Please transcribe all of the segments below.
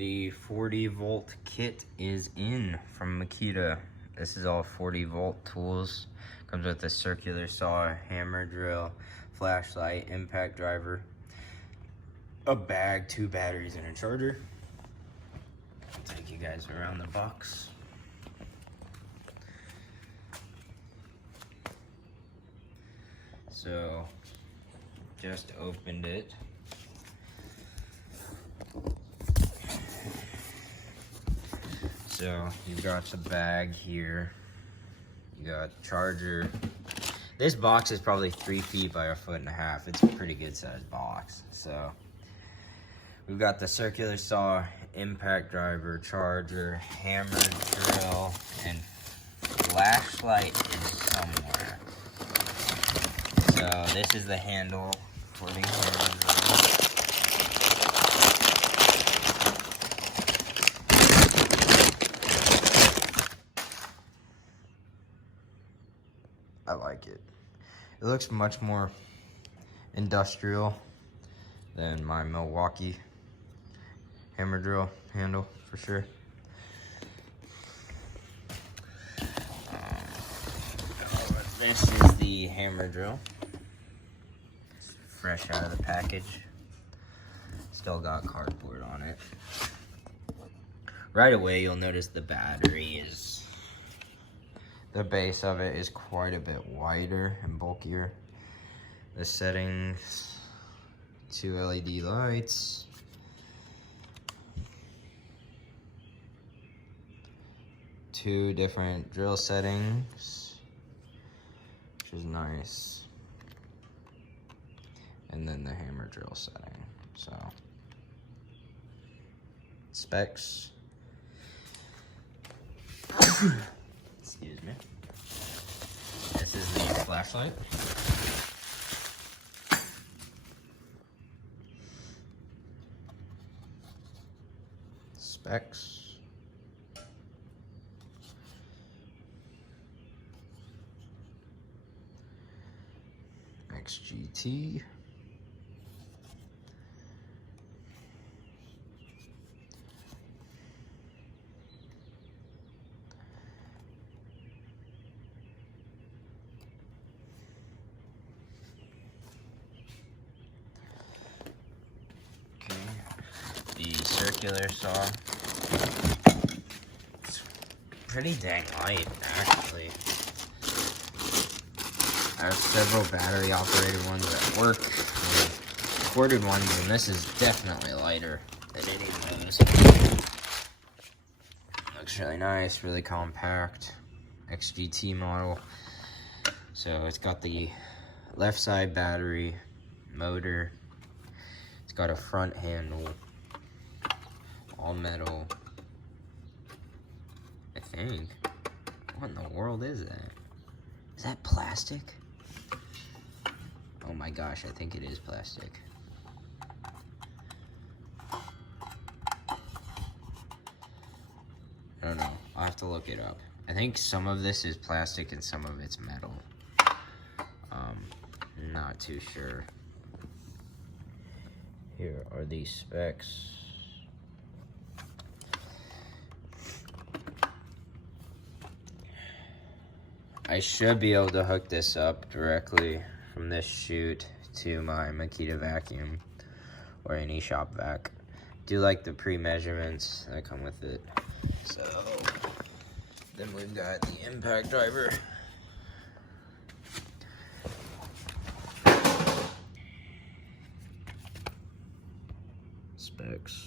The 40 volt kit is in from Makita. This is all 40 volt tools. Comes with a circular saw, hammer drill, flashlight, impact driver, a bag, 2 batteries, and a charger. I'll take you guys around the box. So, just opened it. So you've got the bag here, you got charger. This box is probably 3 feet by 1.5 feet. It's a pretty good sized box. So we've got the circular saw, impact driver, charger, hammer drill, and flashlight is somewhere. So this is the handle for the hammer drill. I like it. It looks much more industrial than my Milwaukee hammer drill handle, for sure. This is the hammer drill. It's fresh out of the package. Still got cardboard on it. Right away, you'll notice the battery is... The base of it is quite a bit wider and bulkier. The settings, 2 LED lights, two different drill settings, which is nice. And then the hammer drill setting. So, specs. Excuse me. This is the flashlight. Specs. XGT. The circular saw. It's pretty dang light, actually. I have several battery operated ones at work, and corded ones, and this is definitely lighter than any of those. Looks really nice, really compact. XGT model. So it's got the left side battery, motor. It's got a front handle. All metal, I think. What in the world is that? Is that plastic? Oh my gosh, I think it is plastic. I don't know, I'll have to look it up. I think some of this is plastic and some of it's metal. Not too sure. Here are the specs. I should be able to hook this up directly from this chute to my Makita vacuum or any shop vac. Do like the pre-measurements that come with it. So then we've got the impact driver. Specs.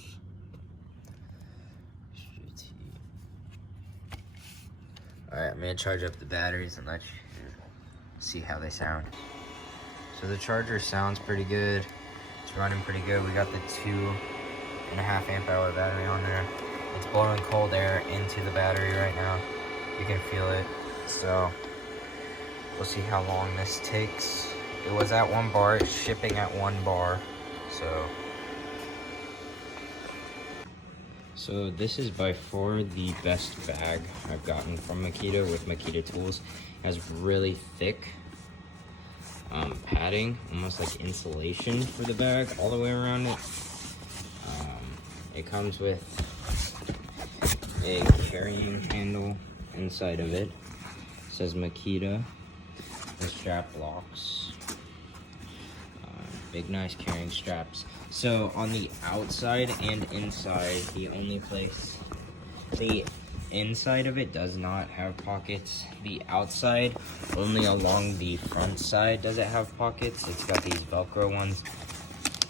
Alright, I'm gonna charge up the batteries and let you see how they sound. So the charger sounds pretty good. It's running pretty good. We got the 2.5 amp hour battery on there. It's blowing cold air into the battery right now. You can feel it. So we'll see how long this takes. It was at 1 bar, it's shipping at 1 bar. So this is by far the best bag I've gotten from Makita with Makita tools. It has really thick padding, almost like insulation for the bag all the way around it. It comes with a carrying handle inside of it. It says Makita. The strap locks. Big nice carrying straps. So on the outside and inside, the only place, the inside of it does not have pockets. The outside, only along the front side does it have pockets. It's got these Velcro ones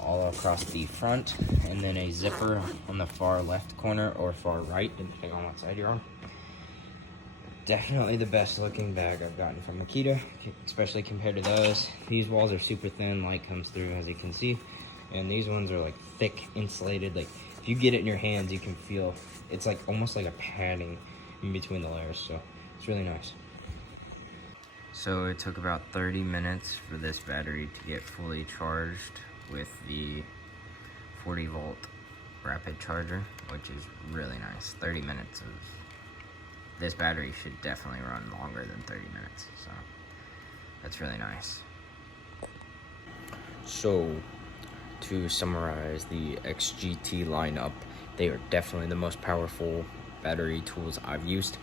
all across the front, and then a zipper on the far left corner or far right, depending on what side you're on. Definitely the best looking bag I've gotten from Makita, especially compared to those. These walls are super thin, light comes through as you can see, and these ones are like thick, insulated. Like if you get it in your hands, you can feel it's like almost like a padding in between the layers, so it's really nice. So it took about 30 minutes for this battery to get fully charged with the 40 volt rapid charger, which is really nice. 30 minutes of this battery should definitely run longer than 30 minutes, so that's really nice. So to summarize the XGT lineup, they are definitely the most powerful battery tools I've used.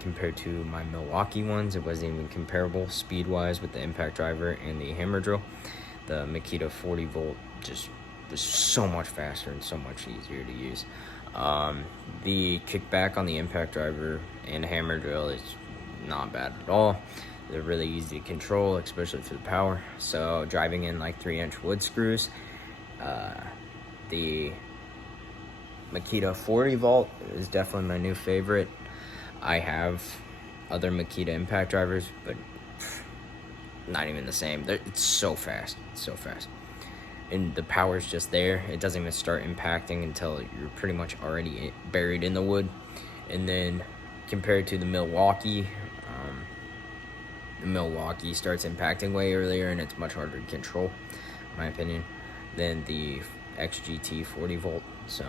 Compared to my Milwaukee ones, it wasn't even comparable speed-wise with the impact driver and the hammer drill. The Makita 40 volt just was so much faster and so much easier to use. The kickback on the impact driver and hammer drill is not bad at all. They're really easy to control, especially for the power. So driving in like 3-inch wood screws, the Makita 40 volt is definitely my new favorite. I have other Makita impact drivers, but not even the same. It's so fast, it's so fast. And the power's just there. It doesn't even start impacting until you're pretty much already buried in the wood. And then compared to the Milwaukee starts impacting way earlier, and it's much harder to control, in my opinion, than the XGT 40 volt. So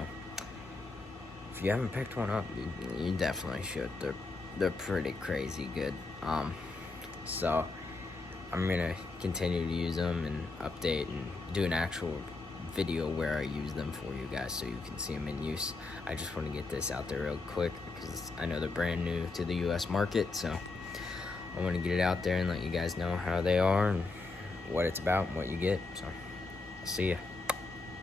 if you haven't picked one up, you definitely should. They're pretty crazy good. So I'm gonna continue to use them and update and do an actual video where I use them for you guys so you can see them in use. I just want to get this out there real quick because I know they're brand new to the US market, so I want to get it out there and let you guys know how they are and what it's about and what you get. So I'll see ya.